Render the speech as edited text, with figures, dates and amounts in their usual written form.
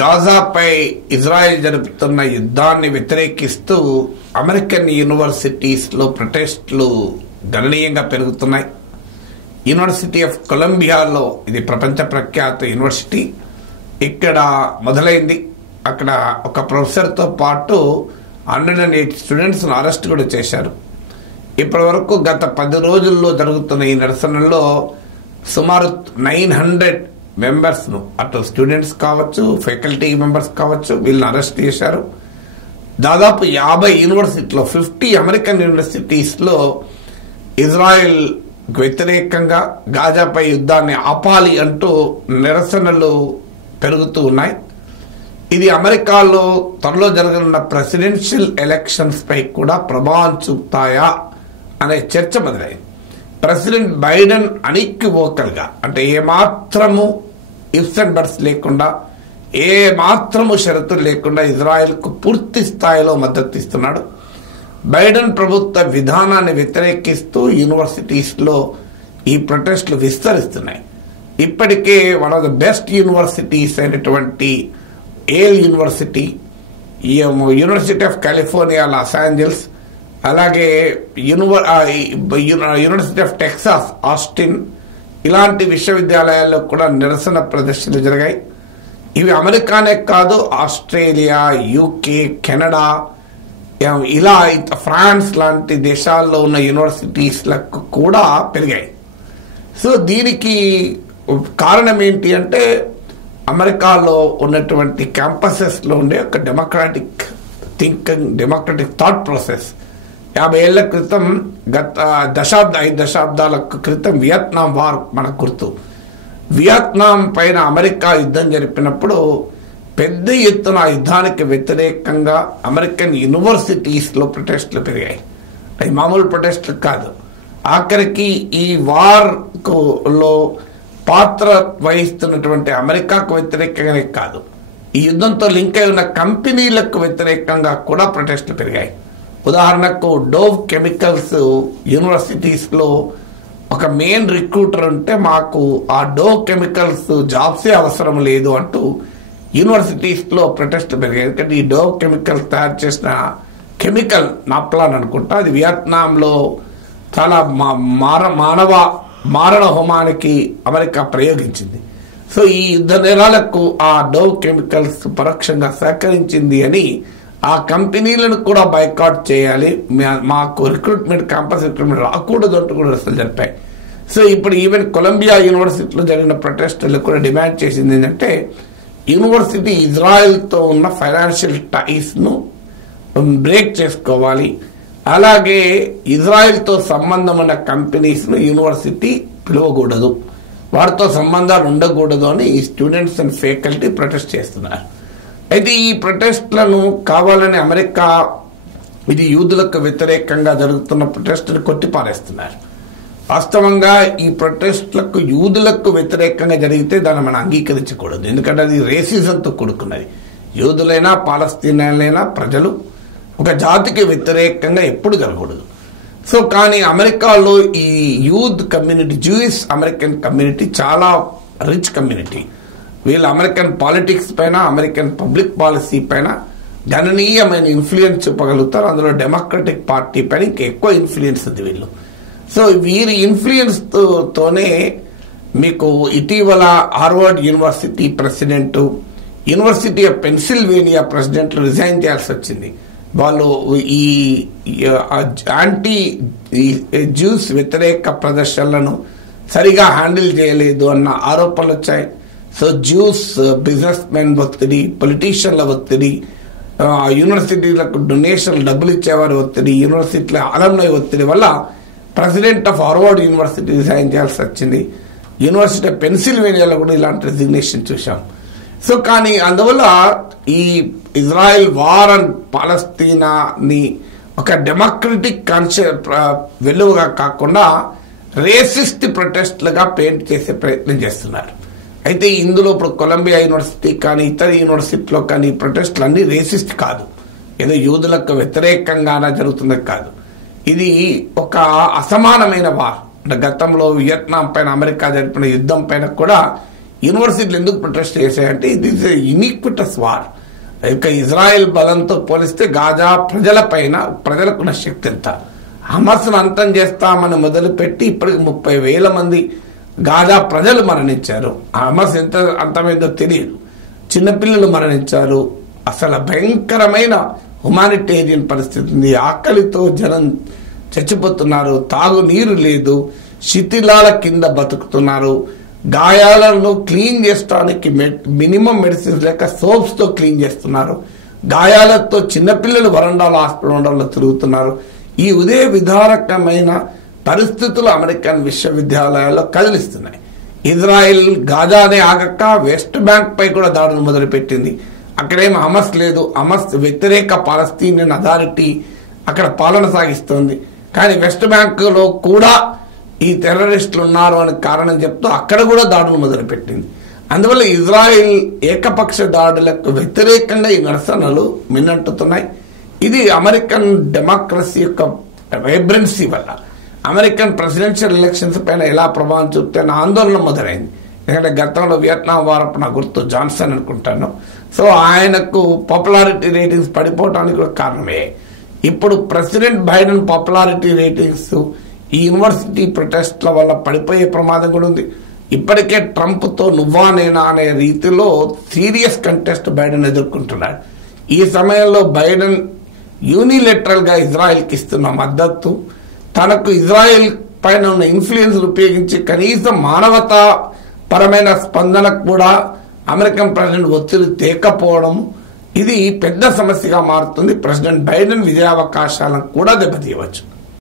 గాజాపై Israel జరుపుతున్న యుద్ధాన్ని వ్యతిరేకిస్తూ అమెరికన్ యూనివర్సిటీస్లో ప్రొటెస్టులు గణనీయంగా పెరుగుతున్నాయి. యూనివర్సిటీ ఆఫ్ కొలంబియాలో, ఇది ప్రపంచ ప్రఖ్యాత యూనివర్సిటీ, ఇక్కడ మొదలైంది. అక్కడ ఒక ప్రొఫెసర్తో పాటు 108 స్టూడెంట్స్ను అరెస్ట్ కూడా చేశారు. ఇప్పటి వరకు గత 10 రోజుల్లో జరుగుతున్న ఈ నిరసనల్లో సుమారు 900 మెంబర్స్ను, అటు స్టూడెంట్స్ కావచ్చు, ఫ్యాకల్టీ మెంబర్స్ కావచ్చు, వీళ్ళని అరెస్ట్ చేశారు. దాదాపు 50 యూనివర్సిటీలో 50 అమెరికన్ యూనివర్సిటీస్లో ఇజ్రాయెల్ వ్యతిరేకంగా గాజాపై యుద్ధాన్ని ఆపాలి అంటూ నిరసనలు పెరుగుతూ ఉన్నాయి. ఇది అమెరికాలో త్వరలో జరగనున్న ప్రెసిడెన్షియల్ ఎలక్షన్స్ పై కూడా ప్రభావం చూపుతాయా అనే చర్చ మొదలైంది. ప్రెసిడెంట్ బైడెన్ అణిక్కిపోకలుగా, అంటే ఏమాత్రము ఇఫ్స్ అండ్ బట్స్ లేకుండా, ఏ మాత్రము షరతులు లేకుండా ఇజ్రాయెల్కు పూర్తి స్థాయిలో మద్దతు ఇస్తున్నాడు. బైడెన్ ప్రభుత్వ విధానాన్ని వ్యతిరేకిస్తూ యూనివర్సిటీస్లో ఈ ప్రొటెస్టులు విస్తరిస్తున్నాయి. ఇప్పటికే one of the best universities అయినటువంటి Yale university, university of California Los Angeles, అలాగే యూనివర్సిటీ ఆఫ్ టెక్సాస్ ఆస్టిన్, ఇలాంటి విశ్వవిద్యాలయాల్లో కూడా నిరసన ప్రదర్శనలు జరిగాయి. ఇవి అమెరికానే కాదు, ఆస్ట్రేలియా, యూకే, కెనడా, ఇలా ఫ్రాన్స్ లాంటి దేశాల్లో ఉన్న యూనివర్సిటీస్లకు కూడా పెరిగాయి. సో దీనికి కారణం ఏంటి అంటే, అమెరికాలో ఉన్నటువంటి క్యాంపసెస్లో ఉండే ఒక democratic thinking, democratic thought process. 50 ఏళ్ల క్రితం, గత 5 దశాబ్దాల క్రితం వియత్నాం వార్ మనకు గుర్తు. వియత్నాం పైన అమెరికా యుద్ధం జరిపినప్పుడు పెద్ద ఎత్తున యుద్ధానికి వ్యతిరేకంగా అమెరికన్ యూనివర్సిటీస్లో ప్రొటెస్టులు పెరిగాయి. అవి మామూలు ప్రొటెస్టులు కాదు. ఆఖరికి ఈ వార్లో పాత్ర వహిస్తున్నటువంటి అమెరికాకు వ్యతిరేకంగానే కాదు, ఈ యుద్ధంతో లింక్ అయి ఉన్న కంపెనీలకు వ్యతిరేకంగా కూడా ప్రొటెస్టులు పెరిగాయి. ఉదాహరణకు డోవ్ కెమికల్స్ యూనివర్సిటీస్లో ఒక మెయిన్ రిక్రూటర్ ఉంటే, మాకు ఆ డోవ్ కెమికల్స్ జాబ్సే అవసరం లేదు అంటూ యూనివర్సిటీస్లో ప్రొటెస్ట్ పెరిగాయి. ఎందుకంటే ఈ డోవ్ కెమికల్స్ తయారు చేసిన కెమికల్ నాప్లాన్ అనుకుంటా, అది వియత్నాంలో చాలా మారణ హోమానికి అమెరికా ప్రయోగించింది. సో ఈ యుద్ధ నేరాలకు ఆ డోవ్ కెమికల్స్ పరోక్షంగా సహకరించింది అని ఆ కంపెనీలను కూడా బైకాట్ చేయాలి, మాకు రిక్రూట్మెంట్, క్యాంపస్ రిక్రూట్మెంట్ రాకూడదు అంటూ కూడా అసలు జరిపాయి. సో ఇప్పుడు ఈవెన్ కొలంబియా యూనివర్సిటీలో జరిగిన ప్రొటెస్టులు కూడా డిమాండ్ చేసింది ఏంటంటే, యూనివర్సిటీ ఇజ్రాయెల్తో ఉన్న ఫైనాన్షియల్ టైస్ను బ్రేక్ చేసుకోవాలి, అలాగే ఇజ్రాయెల్తో సంబంధం ఉన్న కంపెనీస్ను యూనివర్సిటీ పిలవకూడదు, వారితో సంబంధాలు ఉండకూడదు అని ఈ స్టూడెంట్స్ అండ్ ఫ్యాకల్టీ ప్రొటెస్ట్ చేస్తున్నారు. అయితే ఈ ప్రొటెస్ట్లను కావాలని అమెరికా, ఇది యూదులకు వ్యతిరేకంగా జరుగుతున్న ప్రొటెస్టులు కొట్టిపారేస్తున్నారు. వాస్తవంగా ఈ ప్రొటెస్ట్లకు యూదులకు వ్యతిరేకంగా జరిగితే దాన్ని మనం అంగీకరించకూడదు, ఎందుకంటే అది రేసిజంతో కూడుకున్నది. యూదులైనా పాలస్తీనాలైనా ప్రజలు ఒక జాతికి వ్యతిరేకంగా ఎప్పుడు జరగకూడదు. సో కానీ అమెరికాలో ఈ youth community, Jewish American community చాలా రిచ్ కమ్యూనిటీ. వీళ్ళు అమెరికన్ పాలిటిక్స్ పైన, అమెరికన్ పబ్లిక్ పాలసీ పైన గణనీయమైన ఇన్ఫ్లుయెన్స్ చూపగలుగుతారు. అందులో డెమోక్రటిక్ పార్టీ పైన ఇంకా ఎక్కువ ఇన్ఫ్లుయెన్స్ ఉంది వీళ్ళు. సో వీరి ఇన్ఫ్లుయెన్స్ తోనే మీకు ఇటీవల Harvard university president, university of Pennsylvania ప్రెసిడెంట్లు రిజైన్ చేయాల్సి వచ్చింది. వాళ్ళు ఈ యాంటీ జ్యూస్ వ్యతిరేక ప్రదర్శనలను సరిగా హ్యాండిల్ చేయలేదు అన్న ఆరోపణలు వచ్చాయి. సో జ్యూస్ బిజినెస్ మెన్ ఒత్తిడి, పొలిటీషియన్ల ఒత్తిడి, యూనివర్సిటీలకు డొనేషన్లు డబ్బులు ఇచ్చేవారి ఒత్తిడి, యూనివర్సిటీల అలమ్నై ఒత్తిడి వల్ల president of Harvard university resign చేయాల్సి వచ్చింది. యూనివర్సిటీ ఆఫ్ పెన్సిల్వేనియాలో కూడా ఇలాంటి రెసిగ్నేషన్ చూసాం. సో కానీ అందువల్ల ఈ ఇజ్రాయెల్ వార్ అండ్ పాలస్తీనాని ఒక డెమోక్రటిక్ వెలువగా కాకుండా రేసిస్ట్ ప్రొటెస్ట్లుగా పెయింట్ చేసే ప్రయత్నం చేస్తున్నారు. అయితే ఇందులో ఇప్పుడు కొలంబియా యూనివర్సిటీ కానీ ఇతర యూనివర్సిటీలో కానీ ప్రొటెస్టులు అన్ని రేసిస్ట్ కాదు, ఏదో యూదులకు వ్యతిరేకంగానే జరుగుతుంది కాదు. ఇది ఒక అసమానమైన వార్. అంటే గతంలో వియత్నాం పైన అమెరికా జరిపిన యుద్ధం పైన కూడా యూనివర్సిటీలు ఎందుకు ప్రొటెస్ట్ చేశాయంటే ఇది యూనిక్విటస్ వార్. ఇక ఇజ్రాయెల్ బలంతో పోలిస్తే గాజా ప్రజలకున్న శక్తి ఎంత. హమాస్ను అంతం చేస్తామని మొదలుపెట్టి ఇప్పటికి 30,000 మంది గాజా ప్రజలు మరణించారు. హమాస్ ఎంత అంతమైందో తెలియదు. చిన్నపిల్లలు మరణించారు. అసలు భయంకరమైన హ్యుమానిటేరియన్ పరిస్థితి ఉంది. ఆకలితో జనం చచ్చిపోతున్నారు. తాగునీరు లేదు. శిథిలాల కింద బతుకుతున్నారు. గాయాలను క్లీన్ చేయడానికి మినిమం మెడిసిన్స్ లేక సోప్స్ తో క్లీన్ చేస్తున్నారు. గాయాలతో చిన్నపిల్లలు హాస్పిటల్లో తిరుగుతున్నారు. ఈ ఉదయ విధారకమైన పరిస్థితులు అమెరికన్ విశ్వవిద్యాలయాల్లో కదిలిస్తున్నాయి. ఇజ్రాయెల్ గాజానే ఆగక వెస్ట్ బ్యాంక్ పై కూడా దాడులు మొదలుపెట్టింది. అక్కడేం హమస్ లేదు. హమస్ వ్యతిరేక పాలస్తీనియన్ అథారిటీ అక్కడ పాలన సాగిస్తోంది. కానీ వెస్ట్ బ్యాంక్ లో కూడా ఈ టెర్రరిస్టులు ఉన్నారు అని కారణం చెప్తూ అక్కడ కూడా దాడులు మొదలుపెట్టింది. అందువల్ల ఇజ్రాయెల్ ఏకపక్ష దాడులకు వ్యతిరేకంగా ఈ నిరసనలు మిన్నంటుతున్నాయి. ఇది అమెరికన్ డెమోక్రసీ యొక్క వైబ్రెన్సీ వల్ల అమెరికన్ ప్రెసిడెన్షియల్ ఎలక్షన్స్ పైన ఎలా ప్రభావం చూపుతాయని ఆందోళన మొదలైంది. ఎందుకంటే గతంలో వియత్నాం వారపు నా గుర్తు జాన్సన్ అనుకుంటాను. సో ఆయనకు పాపులారిటీ రేటింగ్స్ పడిపోవడానికి కూడా కారణమే. ఇప్పుడు ప్రెసిడెంట్ బైడెన్ పాపులారిటీ రేటింగ్స్ ఈ యూనివర్సిటీ ప్రొటెస్ట్ల వల్ల పడిపోయే ప్రమాదం కూడా ఉంది. ఇప్పటికే ట్రంప్తో నువ్వా నేనా అనే రీతిలో సీరియస్ కంటెస్ట్ బైడెన్ ఎదుర్కొంటున్నాడు. ఈ సమయంలో బైడెన్ యూనిలెటరల్ గా ఇజ్రాయెల్కి ఇస్తున్న మద్దతు, తనకు ఇజ్రాయెల్ పైన ఉన్న ఇన్ఫ్లుయెన్స్ ఉపయోగించి కనీసం మానవతా పరమైన స్పందనకు కూడా అమెరికన్ ప్రెసిడెంట్ ఒత్తిడి తేకపోవడం, ఇది పెద్ద సమస్యగా మారుతుంది. ప్రెసిడెంట్ బైడెన్ విజయావకాశాలను కూడా దెబ్బతీయవచ్చు.